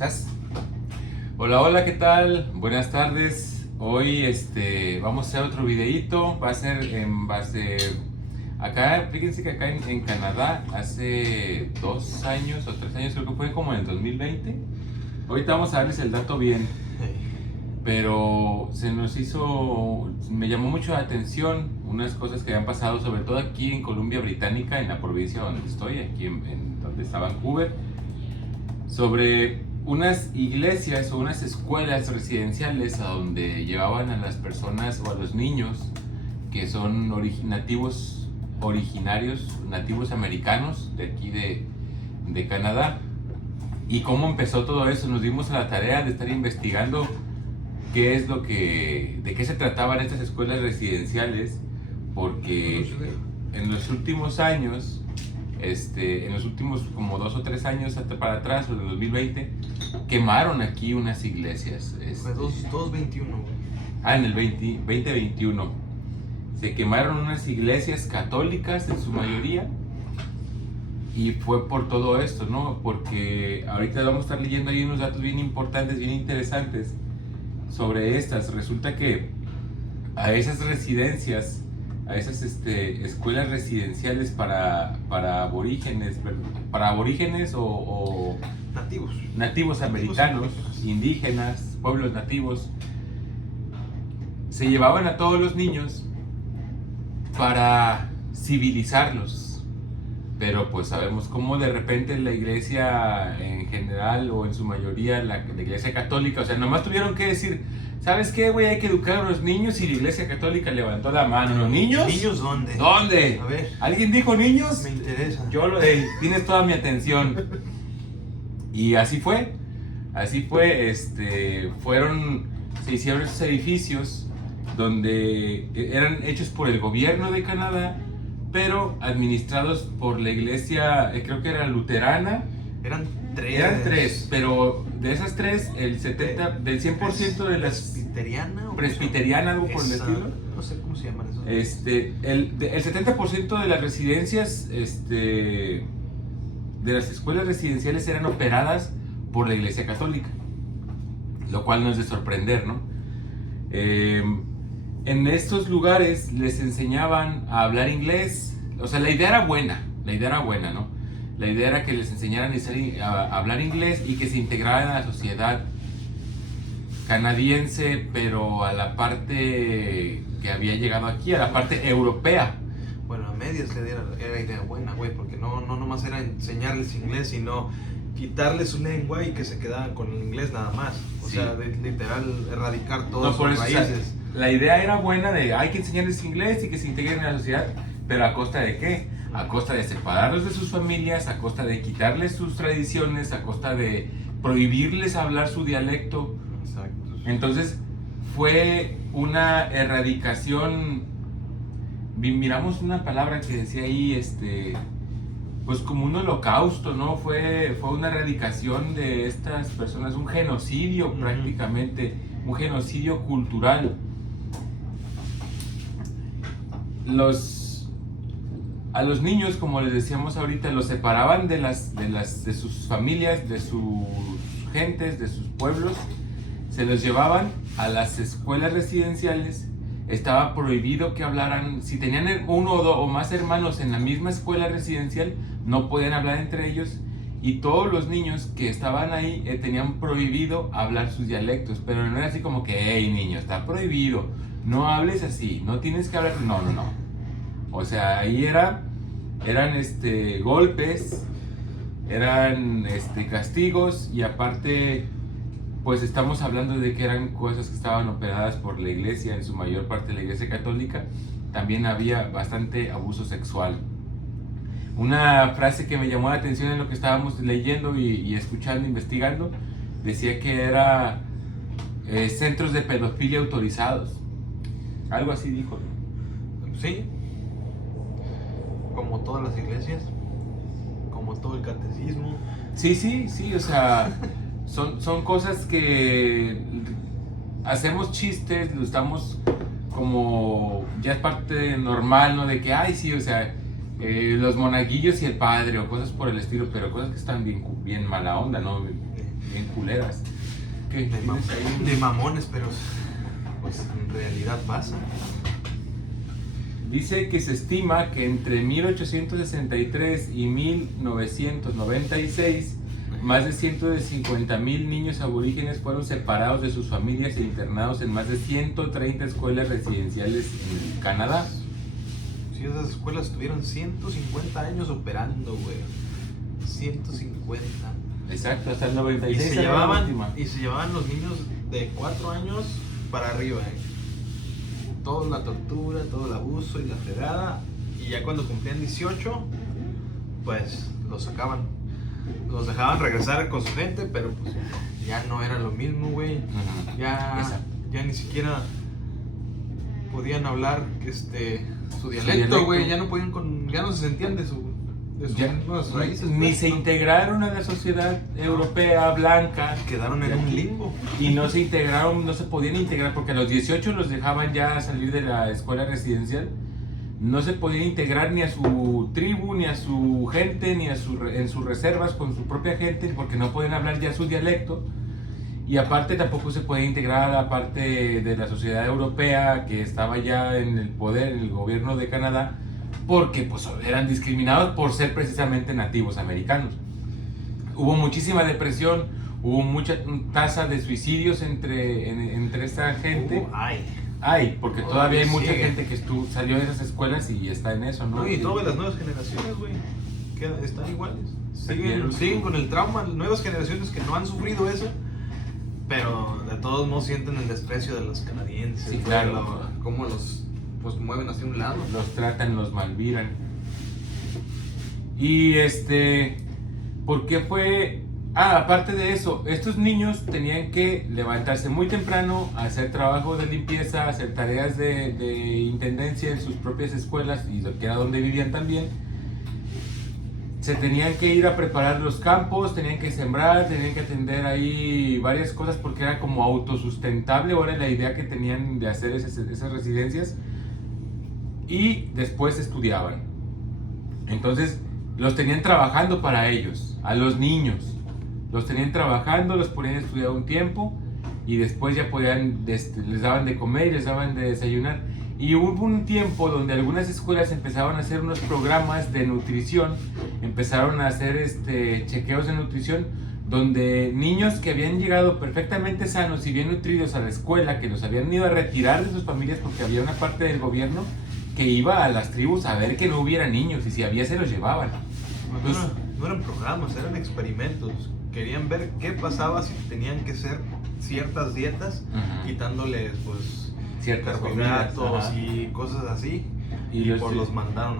¿Estás? Hola, hola, ¿qué tal? Buenas tardes. Hoy vamos a hacer otro videíto. Va a ser en base... Acá, fíjense que acá en Canadá, hace 2 años o 3 años, creo que fue como en el 2020. Ahorita vamos a darles el dato bien. Pero me llamó mucho la atención unas cosas que habían pasado, sobre todo aquí en Columbia Británica, en la provincia donde estoy, aquí en donde está Vancouver, sobre unas iglesias o unas escuelas residenciales a donde llevaban a las personas o a los niños que son nativos americanos de aquí de Canadá. Y cómo empezó todo eso. Nos dimos a la tarea de estar investigando de qué se trataban estas escuelas residenciales, porque en los últimos años, en los últimos como 2 o 3 años para atrás, o en el 2020, quemaron aquí unas iglesias. Fue 2021, güey. En el 2021 se quemaron unas iglesias católicas en su mayoría, y fue por todo esto, ¿no? Porque ahorita vamos a estar leyendo ahí unos datos bien importantes, bien interesantes sobre estas. Resulta que a esas residencias, a esas escuelas residenciales para aborígenes o nativos americanos, indígenas, pueblos nativos, se llevaban a todos los niños para civilizarlos. Pero pues sabemos cómo de repente la iglesia en general, o en su mayoría la iglesia católica, o sea, nomás tuvieron que decir, ¿sabes qué, güey? Hay que educar a los niños, y la iglesia católica levantó la mano. ¿Los niños? ¿Niños dónde? ¿Dónde? A ver. ¿Alguien dijo niños? Me interesa. Tienes toda mi atención. Y así fue, se hicieron esos edificios donde eran hechos por el gobierno de Canadá, pero administrados por la iglesia, creo que era luterana. Eran tres, pero de esas tres, del 100% de las... Presbiteriana, algo por el estilo. No sé cómo se llaman eso. El 70% de las residencias, de las escuelas residenciales eran operadas por la iglesia católica, lo cual no es de sorprender, ¿no? En estos lugares les enseñaban a hablar inglés. O sea, la idea era buena, ¿no? La idea era que les enseñaran a hablar inglés y que se integraran a la sociedad canadiense, pero a la parte que había llegado aquí, a la parte europea. Bueno, a medias era idea buena, güey, porque no nomás era enseñarles inglés, sino quitarles su lengua y que se quedaran con el inglés nada más. O sea, literal, erradicar todas sus raíces. O sea, la idea era buena de hay que enseñarles inglés y que se integren en la sociedad, pero ¿a costa de qué? A costa de separarlos de sus familias, a costa de quitarles sus tradiciones, a costa de prohibirles hablar su dialecto. Exacto. Entonces fue una erradicación. Miramos una palabra que decía ahí, pues como un holocausto, ¿no? Fue una erradicación de estas personas, un genocidio prácticamente, un genocidio cultural. A los niños, como les decíamos ahorita, los separaban de sus familias, de sus gentes, de sus pueblos. Se los llevaban a las escuelas residenciales. Estaba prohibido que hablaran. Si tenían uno o más hermanos en la misma escuela residencial, no podían hablar entre ellos. Y todos los niños que estaban ahí tenían prohibido hablar sus dialectos. Pero no era así como que, hey niño, está prohibido, no hables así, no tienes que hablar. No. O sea, ahí eran golpes, eran castigos, y aparte, pues estamos hablando de que eran cosas que estaban operadas por la iglesia, en su mayor parte la iglesia católica. También había bastante abuso sexual. Una frase que me llamó la atención en lo que estábamos leyendo y escuchando, investigando, decía que era centros de pedofilia autorizados. Algo así dijo, ¿no? Sí. Como todas las iglesias, como todo el catecismo. Sí, o sea, son cosas que hacemos chistes, lo estamos como, ya es parte normal, ¿no? De que, ay, sí, o sea, los monaguillos y el padre, o cosas por el estilo, pero cosas que están bien mala onda, ¿no? bien culeras. ¿Qué? De mamones, pero pues en realidad pasa. Dice que se estima que entre 1863 y 1996 más de 150,000 niños aborígenes fueron separados de sus familias e internados en más de 130 escuelas residenciales en Canadá. Sí, esas escuelas estuvieron 150 años operando, güey. 150. Exacto, hasta el 96. Y se llevaban los niños de 4 años para arriba, Toda la tortura, todo el abuso y la fregada. Y ya cuando cumplían 18, pues los sacaban. Los dejaban regresar con su gente, pero pues ya no era lo mismo, güey. Ya ni siquiera podían hablar su dialecto, güey. Ya no podían ya no se sentían de sus mismas raíces. Ni pues, se integraron a la sociedad europea blanca. Quedaron en un limbo. Y no se integraron, no se podían integrar porque a los 18 los dejaban ya salir de la escuela residencial. No se podían integrar ni a su tribu, ni a su gente, ni en sus reservas con su propia gente, porque no podían hablar ya su dialecto. Y aparte tampoco se podía integrar a la parte de la sociedad europea que estaba ya en el poder, en el gobierno de Canadá, porque pues eran discriminados por ser precisamente nativos americanos. Hubo muchísima depresión, hubo mucha tasa de suicidios entre esta gente. Porque todavía hay mucha gente que salió de esas escuelas y está en eso, ¿no? Y todas las nuevas generaciones, güey, están iguales. Siguen con el trauma, nuevas generaciones que no han sufrido eso, pero de todos modos sienten el desprecio de los canadienses. Sí, claro. Cómo los mueven hacia un lado. Los tratan, los malviran. Y ¿por qué fue? Aparte de eso, estos niños tenían que levantarse muy temprano, hacer trabajo de limpieza, hacer tareas de intendencia en sus propias escuelas y que era donde vivían también. Se tenían que ir a preparar los campos, tenían que sembrar, tenían que atender ahí varias cosas porque era como autosustentable. Ahora la idea que tenían de hacer esas residencias. Y después estudiaban. Entonces los tenían trabajando para ellos, a los niños. Los tenían trabajando, los ponían a estudiar un tiempo y después ya podían, les daban de comer y les daban de desayunar. Y hubo un tiempo donde algunas escuelas empezaban a hacer unos programas de nutrición, empezaron a hacer chequeos de nutrición, donde niños que habían llegado perfectamente sanos y bien nutridos a la escuela, que los habían ido a retirar de sus familias porque había una parte del gobierno que iba a las tribus a ver que no hubiera niños y si había se los llevaban. No eran programas, eran experimentos. Querían ver qué pasaba si tenían que hacer ciertas dietas, quitándoles pues ciertos carbohidratos y cosas así, y los mandaron.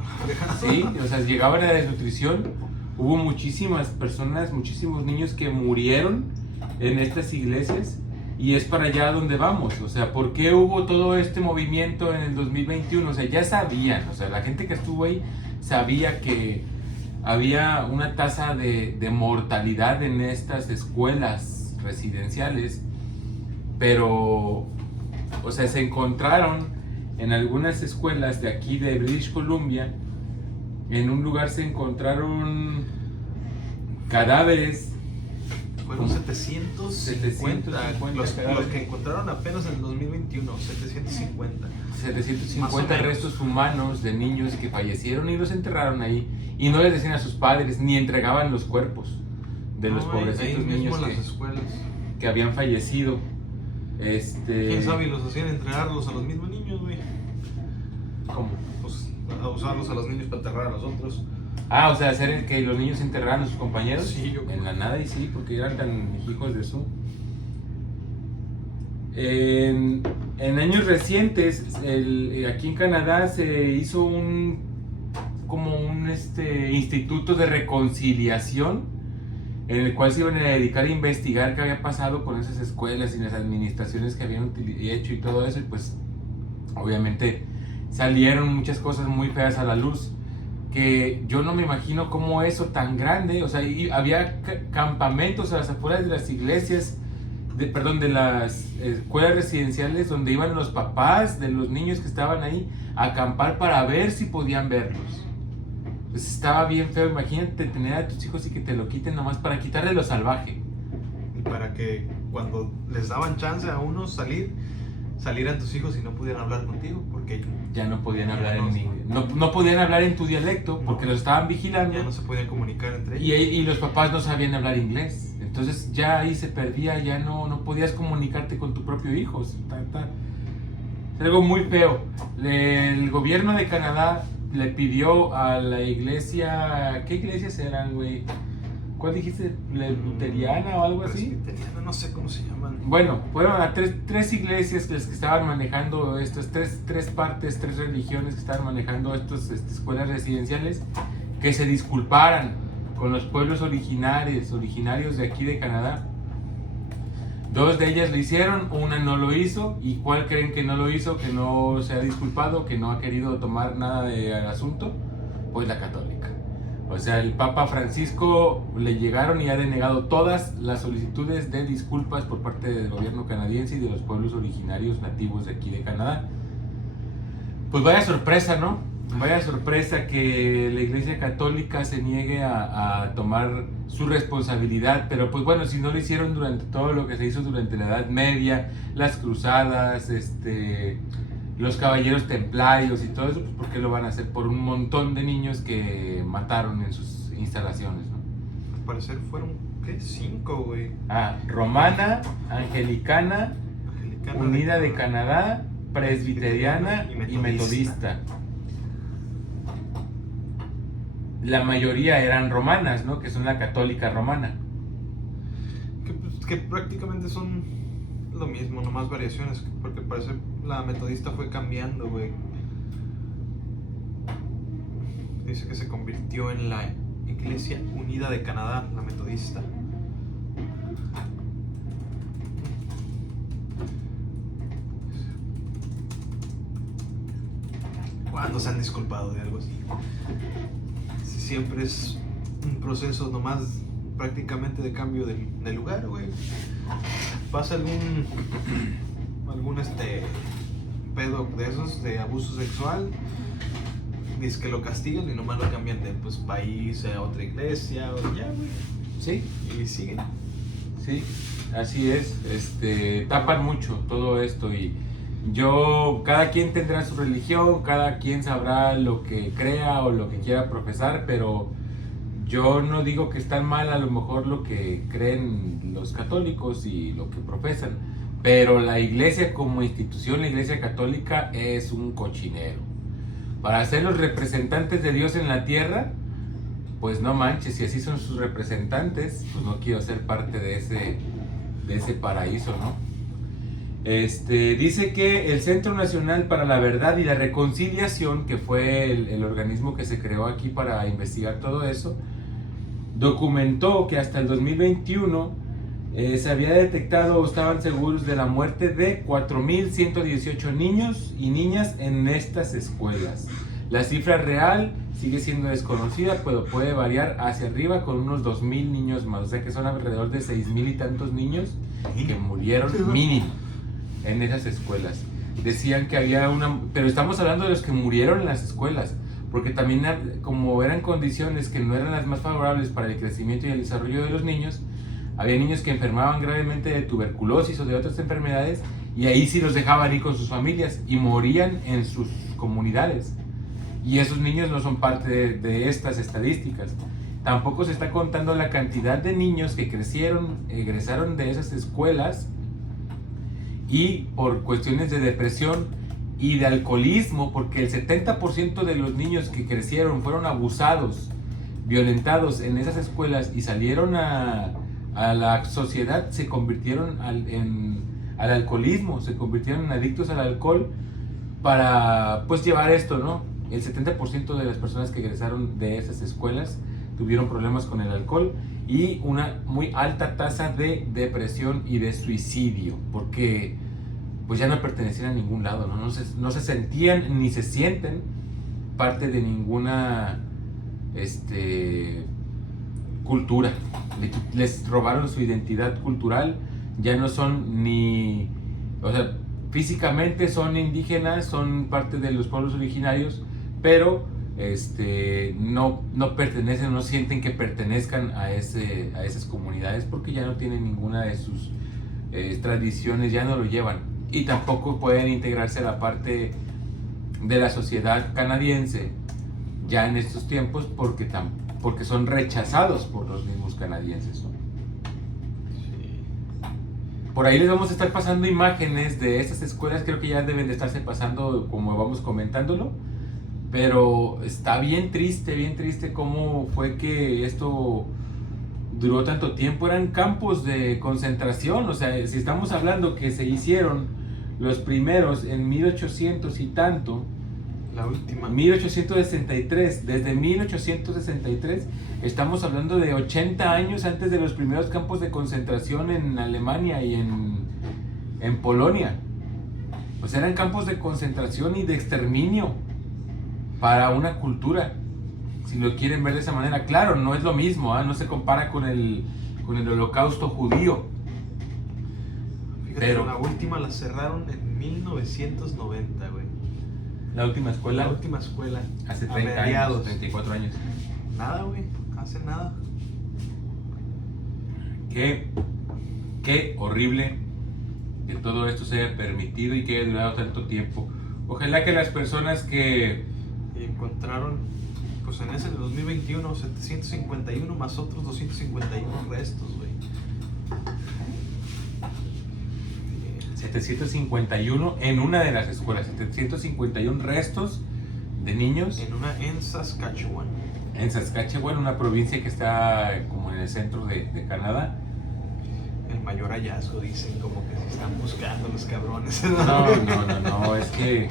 Sí, o sea, llegaban a la desnutrición. Hubo muchísimas personas, muchísimos niños que murieron en estas iglesias y es para allá donde vamos. O sea, ¿por qué hubo todo este movimiento en el 2021? O sea, ya sabían, o sea, la gente que estuvo ahí sabía que había una tasa de mortalidad en estas escuelas residenciales, pero, o sea, se encontraron en algunas escuelas de aquí de British Columbia, en un lugar se encontraron cadáveres. Fueron 750 los que encontraron apenas en el 2021, 750 restos humanos de niños que fallecieron y los enterraron ahí y no les decían a sus padres ni entregaban los cuerpos de los pobrecitos niños que habían fallecido. ¿Quién sabe? Y los hacían entregarlos a los mismos niños, güey. ¿Cómo? Pues a usarlos a los niños para enterrar a los otros. O sea, hacer que los niños enterraran a sus compañeros. Sí, en la nada, y sí, porque eran tan hijos de su. En años recientes, aquí en Canadá se hizo un instituto de reconciliación en el cual se iban a dedicar a investigar qué había pasado con esas escuelas y las administraciones que habían hecho y todo eso, y pues obviamente salieron muchas cosas muy feas a la luz, que yo no me imagino cómo eso tan grande, o sea, había campamentos a las afueras de las iglesias, de las escuelas residenciales donde iban los papás de los niños que estaban ahí a acampar para ver si podían verlos. Pues estaba bien feo. Imagínate tener a tus hijos y que te lo quiten nomás para quitarle lo salvaje. para que cuando les daban chance a unos salieran tus hijos y no pudieran hablar contigo, porque ya no podían hablar no podían hablar en tu dialecto porque los estaban vigilando. Ya no se podían comunicar entre ellos. Y los papás no sabían hablar inglés. Entonces ya ahí se perdía, ya no podías comunicarte con tu propio hijo. Es algo muy feo. El gobierno de Canadá le pidió a la iglesia, ¿qué iglesias eran, güey? ¿Cuál dijiste? ¿La luteriana o algo así? Presbiteriana, no sé cómo se llaman. Bueno, fueron a tres iglesias las que estaban manejando estas tres religiones que estaban manejando estas escuelas residenciales, que se disculparan con los pueblos originarios de aquí de Canadá. 2 de ellas lo hicieron, una no lo hizo. ¿Y cuál creen que no lo hizo, que no se ha disculpado, que no ha querido tomar nada del asunto? Pues la católica. O sea, el Papa Francisco le llegaron y ha denegado todas las solicitudes de disculpas por parte del gobierno canadiense y de los pueblos originarios nativos de aquí de Canadá. Pues vaya sorpresa, ¿no? Vaya sorpresa que la Iglesia Católica se niegue a tomar su responsabilidad, pero pues bueno, si no lo hicieron durante todo lo que se hizo durante la Edad Media, las cruzadas, los caballeros templarios y todo eso, pues ¿por qué lo van a hacer por un montón de niños que mataron en sus instalaciones, ¿no? Al parecer fueron, ¿qué? 5, güey. Romana, Anglicana, Unida de Canadá, Presbiteriana y Metodista. La mayoría eran romanas, ¿no? Que son la católica romana. Que prácticamente son lo mismo, nomás variaciones, porque parece la metodista fue cambiando, güey. Dice que se convirtió en la Iglesia Unida de Canadá, la metodista. ¿Cuándo se han disculpado de algo así? Siempre es un proceso nomás prácticamente de cambio de lugar, güey. Pasa algún pedo de esos, de abuso sexual, dice que lo castigan y nomás lo cambian de pues país a otra iglesia o ya, güey. Sí. Y siguen. Sí, así es. Tapan mucho todo esto y cada quien tendrá su religión, cada quien sabrá lo que crea o lo que quiera profesar, pero yo no digo que está mal a lo mejor lo que creen los católicos y lo que profesan, pero la iglesia como institución, la iglesia católica es un cochinero. Para ser los representantes de Dios en la tierra, pues no manches, si así son sus representantes, pues no quiero ser parte de ese paraíso, ¿no? Dice que el Centro Nacional para la Verdad y la Reconciliación, que fue el organismo que se creó aquí para investigar todo eso, documentó que hasta el 2021 se había detectado o estaban seguros de la muerte de 4.118 niños y niñas en estas escuelas. La cifra real sigue siendo desconocida, pero puede variar hacia arriba con unos 2.000 niños más, o sea que son alrededor de 6.000 y tantos niños que murieron mínimo en esas escuelas. Decían que había pero estamos hablando de los que murieron en las escuelas, porque también como eran condiciones que no eran las más favorables para el crecimiento y el desarrollo de los niños, había niños que enfermaban gravemente de tuberculosis o de otras enfermedades y ahí sí los dejaban ir con sus familias y morían en sus comunidades, y esos niños no son parte de estas estadísticas. Tampoco se está contando la cantidad de niños que egresaron de esas escuelas y por cuestiones de depresión y de alcoholismo, porque el 70% de los niños que crecieron fueron abusados, violentados en esas escuelas y salieron a la sociedad, se convirtieron al alcoholismo, se convirtieron en adictos al alcohol para pues llevar esto, ¿no? El 70% de las personas que egresaron de esas escuelas tuvieron problemas con el alcohol y una muy alta tasa de depresión y de suicidio, porque pues ya no pertenecían a ningún lado, ¿no? No se sentían ni se sienten parte de ninguna cultura. Les robaron su identidad cultural, ya no son o sea, físicamente son indígenas, son parte de los pueblos originarios, pero no pertenecen, no sienten que pertenezcan a esas comunidades porque ya no tienen ninguna de sus tradiciones, ya no lo llevan y tampoco pueden integrarse a la parte de la sociedad canadiense ya en estos tiempos porque son rechazados por los mismos canadienses, ¿no? Por ahí les vamos a estar pasando imágenes de estas escuelas, creo que ya deben de estarse pasando como vamos comentándolo, pero está bien triste cómo fue que esto duró tanto tiempo. Eran campos de concentración, o sea, si estamos hablando que se hicieron los primeros en 1800 y tanto, la última 1863, desde 1863 estamos hablando de 80 años antes de los primeros campos de concentración en Alemania y en Polonia. Pues eran campos de concentración y de exterminio para una cultura, si lo quieren ver de esa manera. Claro, no es lo mismo, no se compara con el holocausto judío. Fíjate, pero la última la cerraron en 1990, güey. La última escuela. La última escuela. Hace 30 años, 34 años. Nada, güey, hace nada. Qué horrible que todo esto se haya permitido y que haya durado tanto tiempo. Ojalá que las personas que encontraron, pues en ese 2021, 751 más otros 251 restos, güey. 751 en una de las escuelas, 751 restos de niños. En Saskatchewan. En Saskatchewan, una provincia que está como en el centro de Canadá. El mayor hallazgo, dicen, como que se están buscando los cabrones. No, es que...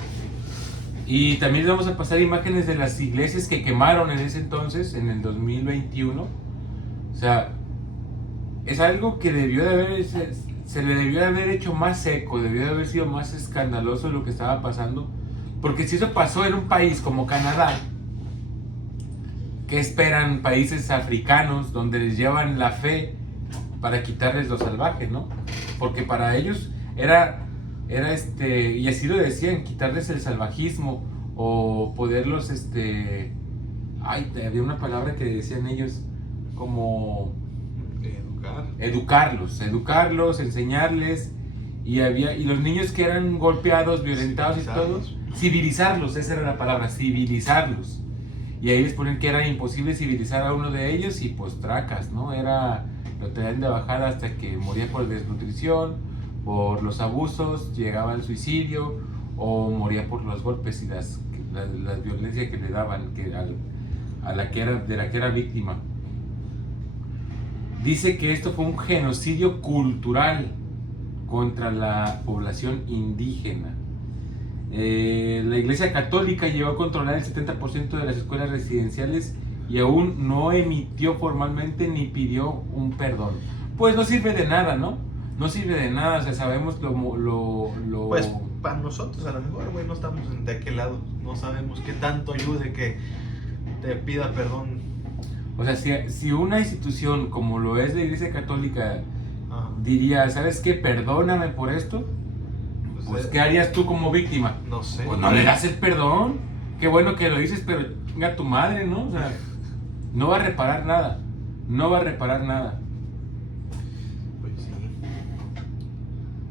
Y también les vamos a pasar imágenes de las iglesias que quemaron en ese entonces, en el 2021. O sea, es algo que se le debió de haber hecho más eco, debió de haber sido más escandaloso lo que estaba pasando. Porque si eso pasó en un país como Canadá, ¿qué esperan países africanos donde les llevan la fe para quitarles lo salvaje, ¿no? Porque para ellos era y así lo decían, quitarles el salvajismo o poderlos, había una palabra que decían ellos, como educarlos, enseñarles, y los niños que eran golpeados, violentados y todo, civilizarlos, esa era la palabra, civilizarlos. Y ahí les ponen que era imposible civilizar a uno de ellos y pues tracas, ¿no? Lo tenían de bajar hasta que moría por desnutrición, por los abusos, llegaba al suicidio o moría por los golpes y las violencias que le daban de la que era víctima. Dice que esto fue un genocidio cultural contra la población indígena. La Iglesia Católica llegó a controlar el 70% de las escuelas residenciales y aún no emitió formalmente ni pidió un perdón. Pues no sirve de nada, ¿no? No sirve de nada, o sea, sabemos Pues para nosotros a lo mejor, güey, no estamos de aquel lado, no sabemos qué tanto ayude que te pida perdón. O sea, si una institución como lo es la Iglesia Católica diría, ¿sabes qué? Perdóname por esto, pues ¿qué harías tú como víctima? No sé. Pues no le das el perdón, qué bueno que lo dices, pero chinga tu madre, ¿no? O sea, no va a reparar nada,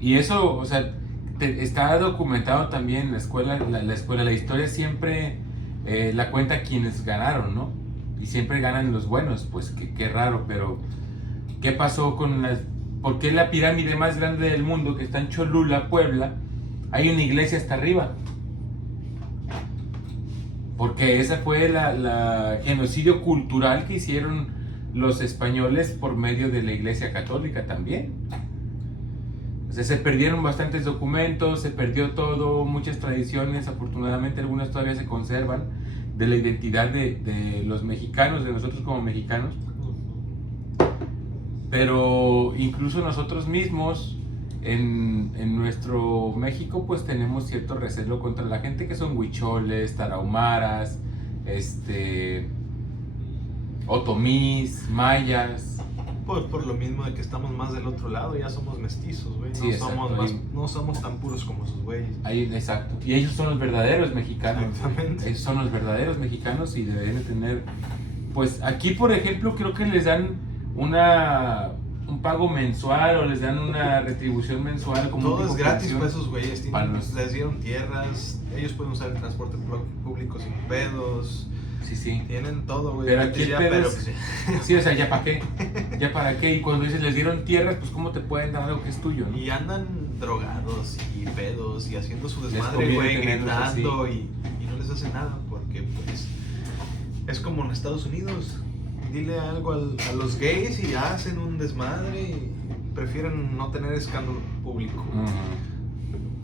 Y eso, o sea, está documentado también en la escuela, la historia siempre la cuenta quienes ganaron, ¿no? Y siempre ganan los buenos, pues qué raro, pero ¿qué pasó por qué la pirámide más grande del mundo, que está en Cholula, Puebla, hay una iglesia hasta arriba? Porque esa fue la genocidio cultural que hicieron los españoles por medio de la Iglesia Católica también. O sea, se perdieron bastantes documentos, se perdió todo, muchas tradiciones, afortunadamente algunas todavía se conservan, de la identidad de los mexicanos, de nosotros como mexicanos. Pero incluso nosotros mismos, en nuestro México, pues tenemos cierto recelo contra la gente que son huicholes, tarahumaras, otomís, mayas. Pues por lo mismo de que estamos más del otro lado, ya somos mestizos, güey. Sí, No somos tan puros como esos güeyes. Exacto. Y ellos son los verdaderos mexicanos. Exactamente. Ellos son los verdaderos mexicanos y deberían de tener... Pues aquí, por ejemplo, creo que les dan un pago mensual o les dan una retribución mensual. Como todo es gratis para esos güeyes. Les dieron tierras, ellos pueden usar el transporte público sin pedos. Sí. Tienen todo, güey. Pero aquí sí, o sea, ¿ya para qué? ¿Ya para qué? Y cuando dices les dieron tierras, pues ¿cómo te pueden dar algo que es tuyo, no? Y andan drogados y pedos y haciendo su desmadre, güey, gritando y no les hace nada porque, pues, es como en Estados Unidos. Dile algo a los gays y ya hacen un desmadre y prefieren no tener escándalo público.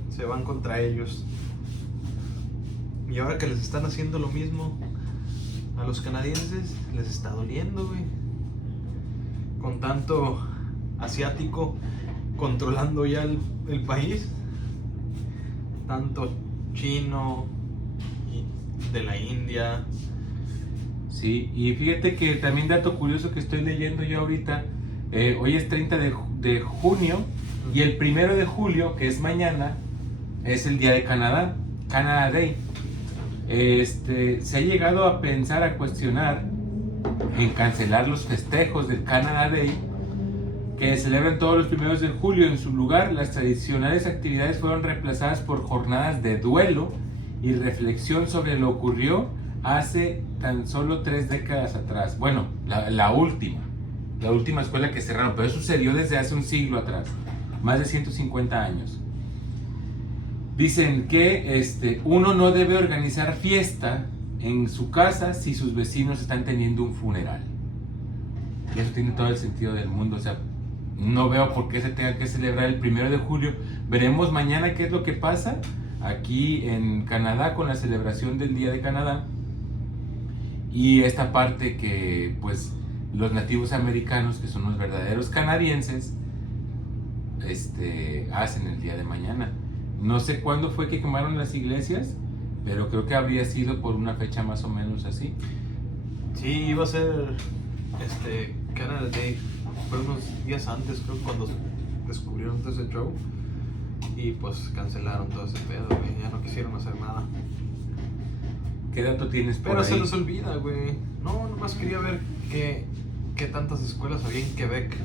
Se van contra ellos. Y ahora que les están haciendo lo mismo a los canadienses, les está doliendo, güey. Con tanto asiático controlando ya el país, tanto chino y de la India. Sí, y fíjate que también dato curioso que estoy leyendo yo ahorita, hoy es 30 de junio y el 1 de julio, que es mañana, es el día de Canadá, Canada Day. Se ha llegado a pensar, a cuestionar en cancelar los festejos del Canada Day que se celebran todos los 1 de julio. En su lugar, las tradicionales actividades fueron reemplazadas por jornadas de duelo y reflexión sobre lo ocurrido hace tan solo 3 décadas atrás. Bueno, la última escuela que cerraron, pero eso sucedió desde hace un siglo atrás, más de 150 años. Dicen que uno no debe organizar fiesta en su casa si sus vecinos están teniendo un funeral. Y eso tiene todo el sentido del mundo. O sea, no veo por qué se tenga que celebrar el 1 de julio. Veremos mañana qué es lo que pasa aquí en Canadá con la celebración del Día de Canadá. Y esta parte que pues los nativos americanos, que son los verdaderos canadienses, hacen el día de mañana. No sé cuándo fue que quemaron las iglesias, pero creo que habría sido por una fecha más o menos así. Sí, iba a ser Canada Day, fue unos días antes, creo, cuando descubrieron todo ese show. Y pues cancelaron todo ese pedo, güey. Ya no quisieron hacer nada. ¿Qué dato tienes por Pero ahí? se les olvida, güey. No, nomás quería ver qué tantas escuelas había en Quebec.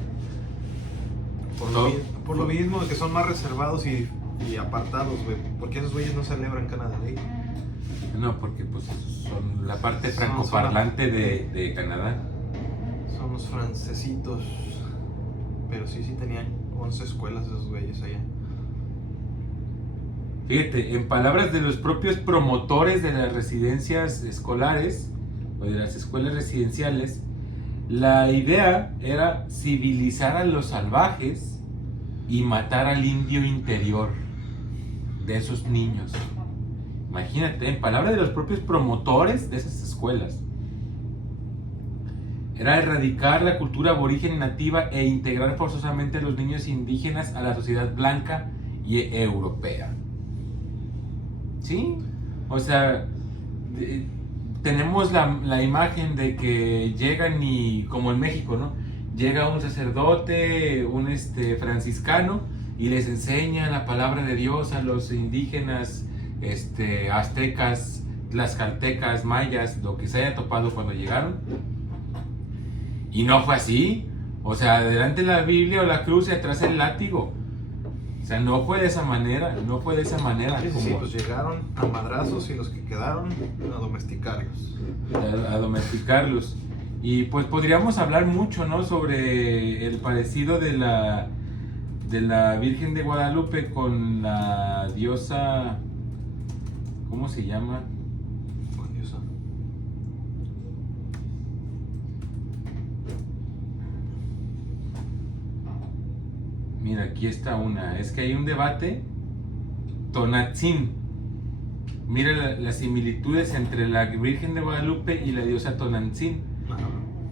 Por lo mismo que son más reservados y apartados, güey. Porque esos güeyes no celebran Canada Day. No, porque pues son la parte francoparlante de Canadá. Son los francesitos. Pero sí tenían 11 escuelas esos güeyes allá. Fíjate, en palabras de los propios promotores de las residencias escolares o de las escuelas residenciales, la idea era civilizar a los salvajes y matar al indio interior de esos niños. Imagínate, en palabras de los propios promotores de esas escuelas, era erradicar la cultura aborigen nativa e integrar forzosamente a los niños indígenas a la sociedad blanca y europea. ¿Sí? O sea, tenemos la imagen de que llegan y, como en México, ¿no? Llega un sacerdote, un franciscano, y les enseña la palabra de Dios a los indígenas, aztecas, tlaxcaltecas, mayas, lo que se haya topado cuando llegaron. Y no fue así. O sea, adelante la Biblia o la cruz y atrás el látigo. O sea, no fue de esa manera, Sí, pues llegaron a madrazos y los que quedaron a domesticarlos. A domesticarlos. Y pues podríamos hablar mucho, ¿no? Sobre el parecido de la Virgen de Guadalupe con la diosa, ¿cómo se llama? ¿Cuál diosa? Mira, aquí está una. Es que hay un debate. Tonantzin. Mira las similitudes entre la Virgen de Guadalupe y la diosa Tonantzin.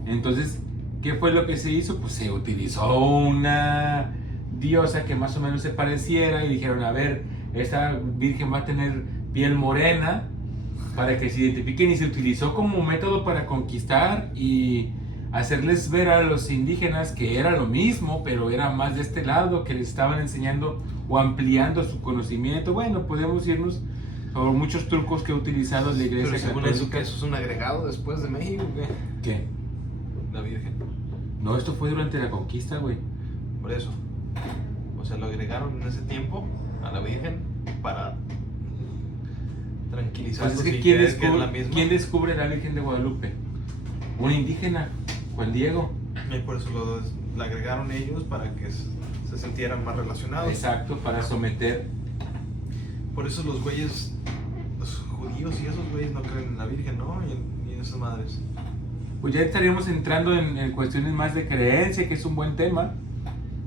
Entonces, ¿qué fue lo que se hizo? Pues se utilizó una diosa que más o menos se pareciera y dijeron, a ver, esta virgen va a tener piel morena para que se identifiquen, y se utilizó como método para conquistar y hacerles ver a los indígenas que era lo mismo, pero era más de este lado, que les estaban enseñando o ampliando su conocimiento. Bueno, podemos irnos por muchos trucos que ha utilizado la Iglesia Pero según Católica. eso, que eso es un agregado después de México, ¿qué? ¿Qué? La Virgen. No, esto fue durante la conquista, güey. Por eso. O sea, lo agregaron en ese tiempo a la Virgen para tranquilizar. Pues es que ¿quién descubre la Virgen de Guadalupe? Un indígena, Juan Diego. Y por eso la agregaron ellos para que se sintieran más relacionados. Exacto, para someter. Por eso los güeyes, los judíos y esos güeyes no creen en la Virgen, ¿no? Y en esas madres. Pues ya estaríamos entrando en cuestiones más de creencia, que es un buen tema.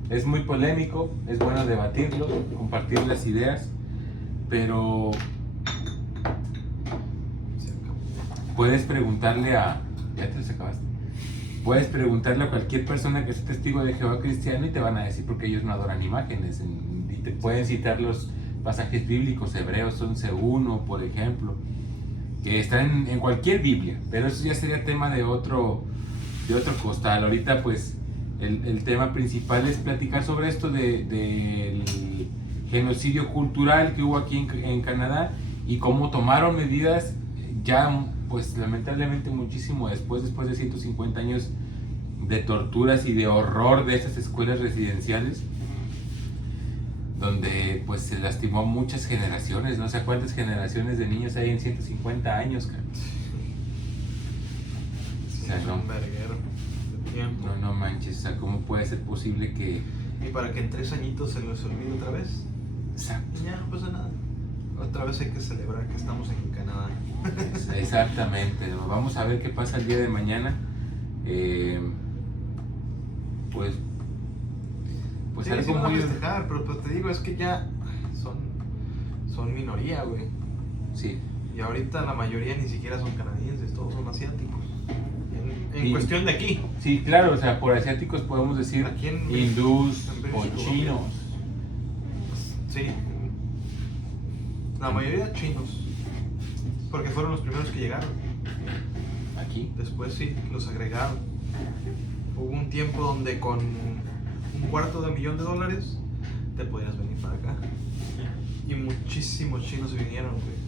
Es muy polémico, es bueno debatirlo, compartir las ideas, pero puedes preguntarle a... Ya te los acabaste. Puedes preguntarle a cualquier persona que sea testigo de Jehová cristiano y te van a decir porque ellos no adoran imágenes. Y te pueden citar los pasajes bíblicos, Hebreos 11:1, por ejemplo, que están en cualquier Biblia, pero eso ya sería tema de otro costal. Ahorita pues el tema principal es platicar sobre esto del genocidio cultural que hubo aquí en Canadá y cómo tomaron medidas ya pues lamentablemente muchísimo después de 150 años de torturas y de horror de esas escuelas residenciales, donde pues se lastimó a muchas generaciones, no sé cuántas generaciones de niños hay en 150 años, cara. Sí, O sea, es un verguero de tiempo. No manches, o sea, ¿cómo puede ser posible que... Y para que en 3 añitos se les olvide otra vez. Exacto. Y ya no pasa nada. Otra vez hay que celebrar que estamos en Canadá. Exactamente, vamos a ver qué pasa el día de mañana. Pues Sí, algo sí van a muy... festejar, pero pues te digo, es que ya son minoría, güey. Sí. Y ahorita la mayoría ni siquiera son canadienses, todos son asiáticos. En Y- cuestión de aquí. Sí, claro, o sea, por asiáticos podemos decir Aquí en hindús en o México, chinos. Sí. La mayoría chinos. Porque fueron los primeros que llegaron. Aquí. Después sí, los agregaron. Hubo un tiempo donde con $250,000 te podías venir para acá. Y muchísimos chinos vinieron, güey.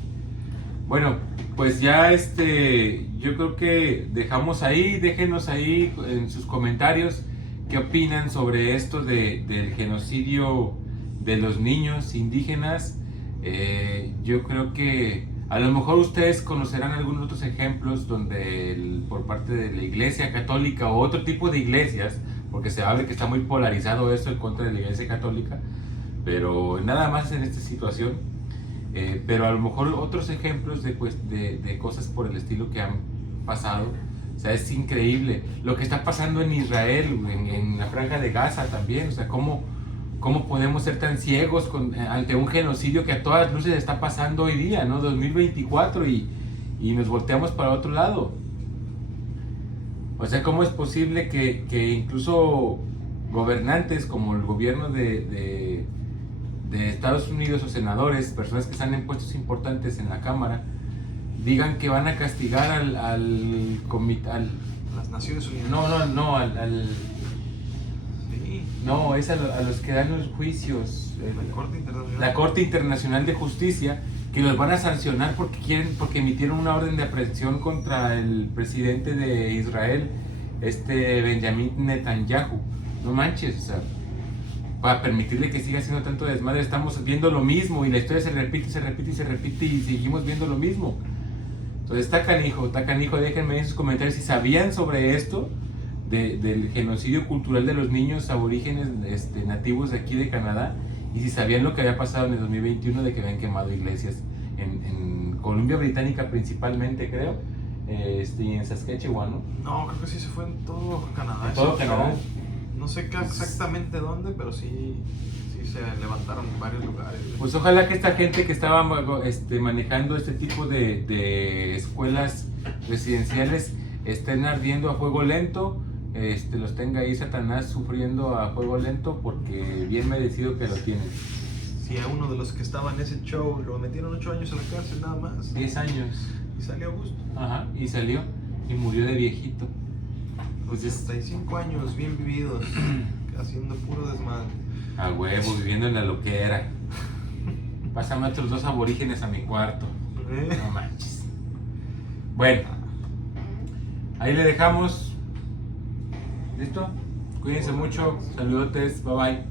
Bueno, pues ya yo creo que dejamos ahí, déjenos ahí en sus comentarios qué opinan sobre esto del genocidio de los niños indígenas. Yo creo que a lo mejor ustedes conocerán algunos otros ejemplos donde por parte de la Iglesia Católica o otro tipo de iglesias, porque se habla que está muy polarizado esto en contra de la Iglesia Católica, pero nada más en esta situación. Pero a lo mejor otros ejemplos de cosas por el estilo que han pasado. O sea, es increíble lo que está pasando en Israel, en la Franja de Gaza también. O sea, cómo podemos ser tan ciegos ante un genocidio que a todas luces está pasando hoy día, ¿no? 2024 y nos volteamos para otro lado. O sea, ¿cómo es posible que incluso gobernantes como el gobierno de Estados Unidos o senadores, personas que están en puestos importantes en la Cámara, digan que van a castigar al comité, Las Naciones Unidas. No, es a los que dan los juicios. La Corte Internacional. La Corte Internacional de Justicia, que los van a sancionar porque emitieron una orden de aprehensión contra el presidente de Israel, Benjamin Netanyahu. No manches, o sea, para permitirle que siga haciendo tanto desmadre. Estamos viendo lo mismo y la historia se repite y seguimos viendo lo mismo. Entonces está canijo, déjenme en sus comentarios si sabían sobre esto del genocidio cultural de los niños aborígenes nativos de aquí de Canadá, y si sabían lo que había pasado en el 2021 de que habían quemado iglesias en Columbia Británica principalmente, creo, y en Saskatchewan, ¿no? No, creo que sí se fue en todo Canadá. ¿En todo Canadá? No sé exactamente dónde, pero sí se levantaron en varios lugares. Pues ojalá que esta gente que estaba manejando este tipo de escuelas residenciales estén ardiendo a fuego lento, los tenga ahí Satanás sufriendo a fuego lento, porque bien merecido que lo tienen. Si a uno de los que estaba en ese show lo metieron 8 años a la cárcel nada más. 10 años. Y salió a gusto. Ajá, y salió y murió de viejito. Pues es- 85 años bien vividos, haciendo puro desmadre. A huevo, viviendo en la loquera. Pásame otros 2 aborígenes a mi cuarto. No manches. Bueno, ahí le dejamos. ¿Listo? Cuídense mucho. Saludotes. Bye bye.